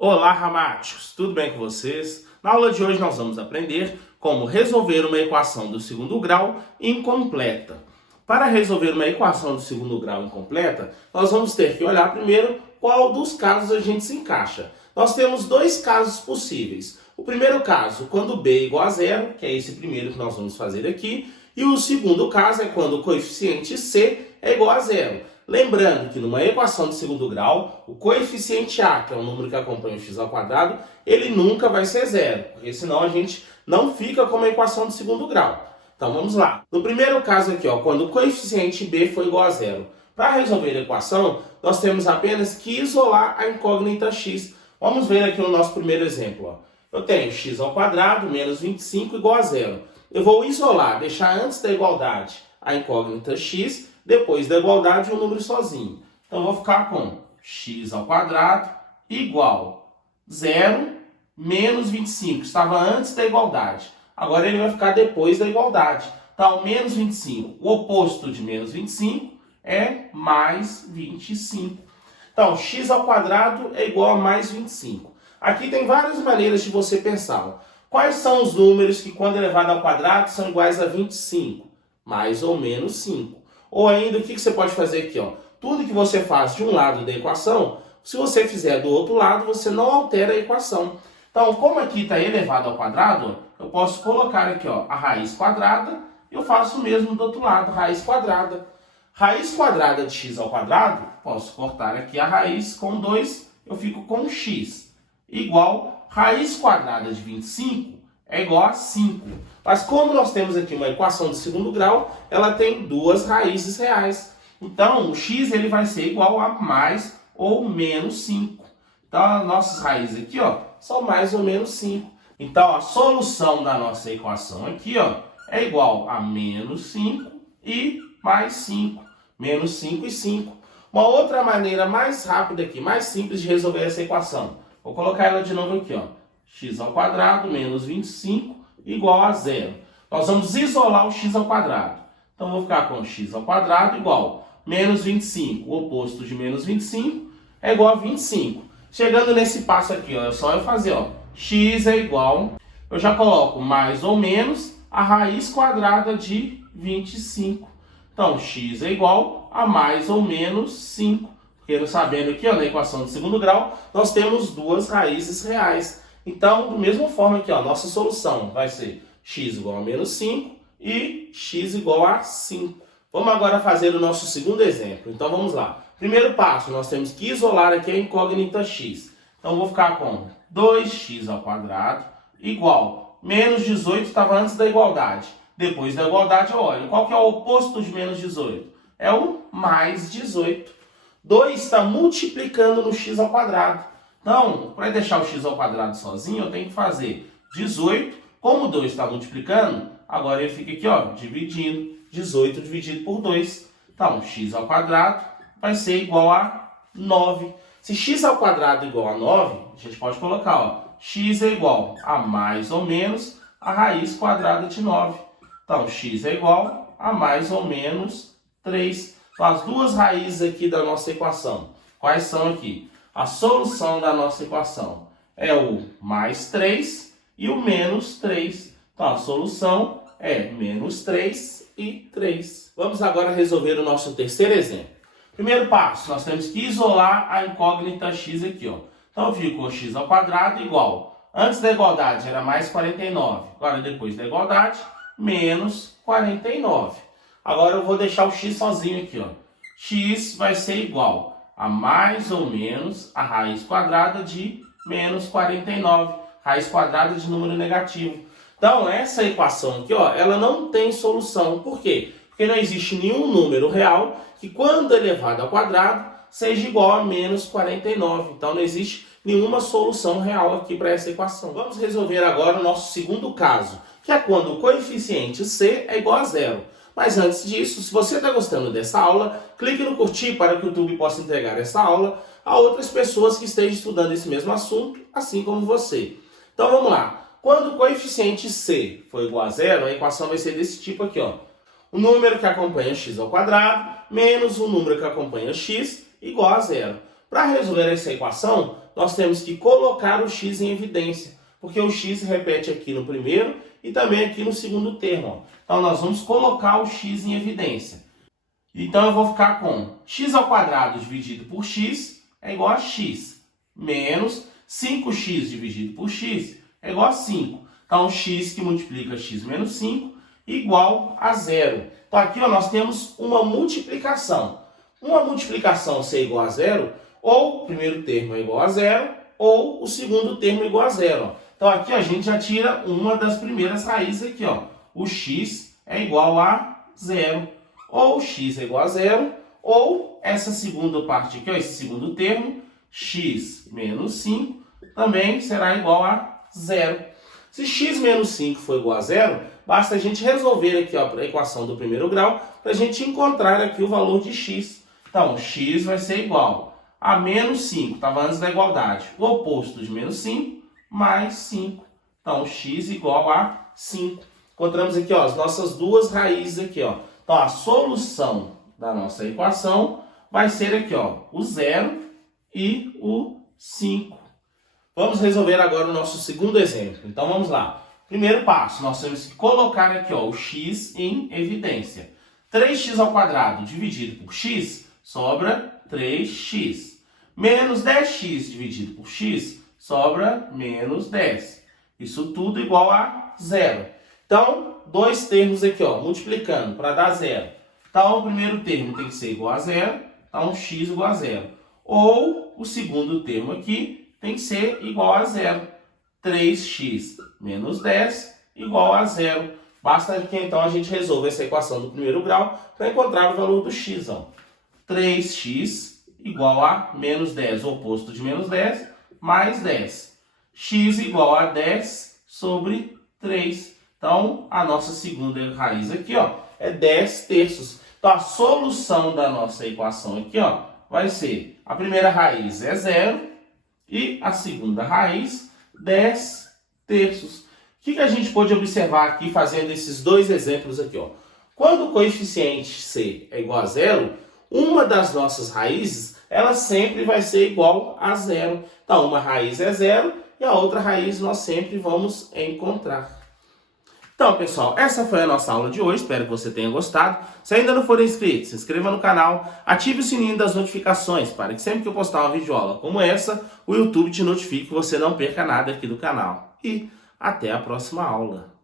Olá, ramáticos! Tudo bem com vocês? Na aula de hoje nós vamos aprender como resolver uma equação do segundo grau incompleta. Para resolver uma equação do segundo grau incompleta, nós vamos ter que olhar primeiro qual dos casos a gente se encaixa. Nós temos dois casos possíveis. O primeiro caso, quando b é igual a zero, que é esse primeiro que nós vamos fazer aqui, e o segundo caso é quando o coeficiente c é igual a zero. Lembrando que numa equação de segundo grau, o coeficiente a, que é o número que acompanha o x ao quadrado, ele nunca vai ser zero, porque senão a gente não fica com uma equação de segundo grau. Então vamos lá. No primeiro caso aqui, quando o coeficiente b for igual a zero, para resolver a equação, nós temos apenas que isolar a incógnita x. Vamos ver aqui no nosso primeiro exemplo. Eu tenho x ao quadrado menos 25 igual a zero. Eu vou isolar, deixar antes da igualdade a incógnita x, depois da igualdade um número sozinho. Então eu vou ficar com x ao quadrado igual 0 menos 25. Estava antes da igualdade. Agora ele vai ficar depois da igualdade. Então, menos 25. O oposto de menos 25 é mais 25. Então, x ao quadrado é igual a mais 25. Aqui tem várias maneiras de você pensar. Quais são os números que, quando elevado ao quadrado, são iguais a 25? Mais ou menos 5. Ou ainda, o que você pode fazer aqui? Tudo que você faz de um lado da equação, se você fizer do outro lado, você não altera a equação. Então, como aqui está elevado ao quadrado, eu posso colocar aqui a raiz quadrada, e eu faço o mesmo do outro lado, raiz quadrada. Raiz quadrada de x ao quadrado, posso cortar aqui a raiz com 2, eu fico com x, igual raiz quadrada de 25 é igual a 5. Mas como nós temos aqui uma equação de segundo grau, ela tem duas raízes reais. Então, o x ele vai ser igual a mais ou menos 5. Então, as nossas raízes aqui são mais ou menos 5. Então, a solução da nossa equação aqui é igual a menos 5 e mais 5. Menos 5 e 5. Uma outra maneira mais rápida aqui, mais simples de resolver essa equação. Vou colocar ela de novo aqui. X ao quadrado menos 25 igual a zero. Nós vamos isolar o x ao quadrado. Então, vou ficar com x ao quadrado igual menos 25. O oposto de menos 25 é igual a 25. Chegando nesse passo aqui, é só eu fazer, x é igual, eu já coloco mais ou menos a raiz quadrada de 25. Então, x é igual a mais ou menos 5. Porque sabendo aqui, na equação de segundo grau, nós temos duas raízes reais. Então, da mesma forma aqui, nossa solução vai ser x igual a menos 5 e x igual a 5. Vamos agora fazer o nosso segundo exemplo. Então, vamos lá. Primeiro passo, nós temos que isolar aqui a incógnita x. Então, eu vou ficar com 2x ao quadrado igual menos 18 estava antes da igualdade. Depois da igualdade, eu olho. Qual que é o oposto de menos 18? É o mais 18. 2 está multiplicando no x ao quadrado. Então, para deixar o x ao quadrado sozinho, eu tenho que fazer 18. Como 2 está multiplicando, agora ele fica aqui, dividindo. 18 dividido por 2. Então, x ao quadrado vai ser igual a 9. Se x ao quadrado é igual a 9, a gente pode colocar, x é igual a mais ou menos a raiz quadrada de 9. Então, x é igual a mais ou menos 3. Então, as duas raízes aqui da nossa equação, quais são aqui? A solução da nossa equação é o mais 3 e o menos 3. Então, a solução é menos 3 e 3. Vamos agora resolver o nosso terceiro exemplo. Primeiro passo, nós temos que isolar a incógnita x aqui. Então, ficou x ao quadrado igual. Antes da igualdade era mais 49. Agora, depois da igualdade, menos 49. Agora, eu vou deixar o x sozinho aqui. X vai ser igual a mais ou menos a raiz quadrada de menos 49. Raiz quadrada de número negativo. Então, essa equação aqui, ela não tem solução. Por quê? Porque não existe nenhum número real que, quando elevado ao quadrado, seja igual a menos 49. Então, não existe nenhuma solução real aqui para essa equação. Vamos resolver agora o nosso segundo caso, que é quando o coeficiente c é igual a zero. Mas antes disso, se você está gostando dessa aula, clique no curtir para que o YouTube possa entregar essa aula a outras pessoas que estejam estudando esse mesmo assunto, assim como você. Então vamos lá. Quando o coeficiente c for igual a zero, a equação vai ser desse tipo aqui. O número que acompanha x ao quadrado menos o número que acompanha x igual a zero. Para resolver essa equação, nós temos que colocar o x em evidência, porque o x se repete aqui no primeiro e também aqui no segundo termo. Então, nós vamos colocar o x em evidência. Então, eu vou ficar com x ao quadrado dividido por x é igual a x, menos 5x dividido por x é igual a 5. Então, x que multiplica x menos 5 igual a 0. Então, aqui ó, nós temos uma multiplicação. Uma multiplicação ser igual a 0, ou o primeiro termo é igual a 0, ou o segundo termo é igual a 0. Então, aqui ó, a gente já tira uma das primeiras raízes aqui. Ó. O x é igual a 0. Ou x é igual a 0, ou essa segunda parte aqui, ó, esse segundo termo, x menos 5, também será igual a 0. Se x menos 5 for igual a 0, basta a gente resolver aqui ó, a equação do primeiro grau para a gente encontrar aqui o valor de x. Então, x vai ser igual a menos 5, estava antes da igualdade. O oposto de menos 5, mais 5. Então, x igual a 5. Encontramos aqui ó, as nossas duas raízes aqui. Ó. Então, a solução da nossa equação vai ser aqui ó, o 0 e o 5. Vamos resolver agora o nosso segundo exemplo. Então, vamos lá. Primeiro passo, nós temos que colocar aqui ó, o x em evidência. 3x ao quadrado dividido por x sobra 3x. Menos 10x dividido por x sobra menos 10. Isso tudo igual a 0. Então, dois termos aqui, ó, multiplicando para dar 0. Então, o primeiro termo tem que ser igual a 0. Então, x igual a 0. Ou o segundo termo aqui tem que ser igual a 0. 3x menos 10 igual a 0. Basta que então a gente resolva essa equação do primeiro grau para encontrar o valor do x. Ó. 3x igual a menos 10, o oposto de menos 10, mais 10. X igual a 10 sobre 3. Então, a nossa segunda raiz aqui ó, é 10 terços. Então, a solução da nossa equação aqui ó, vai ser, a primeira raiz é 0 e a segunda raiz 10 terços. O que a gente pode observar aqui fazendo esses dois exemplos aqui? Ó? Quando o coeficiente c é igual a 0, uma das nossas raízes ela sempre vai ser igual a 0. Então, uma raiz é 0 e a outra raiz nós sempre vamos encontrar. Então, pessoal, essa foi a nossa aula de hoje. Espero que você tenha gostado. Se ainda não for inscrito, se inscreva no canal, ative o sininho das notificações para que sempre que eu postar uma videoaula como essa, o YouTube te notifique e você não perca nada aqui do canal. E até a próxima aula.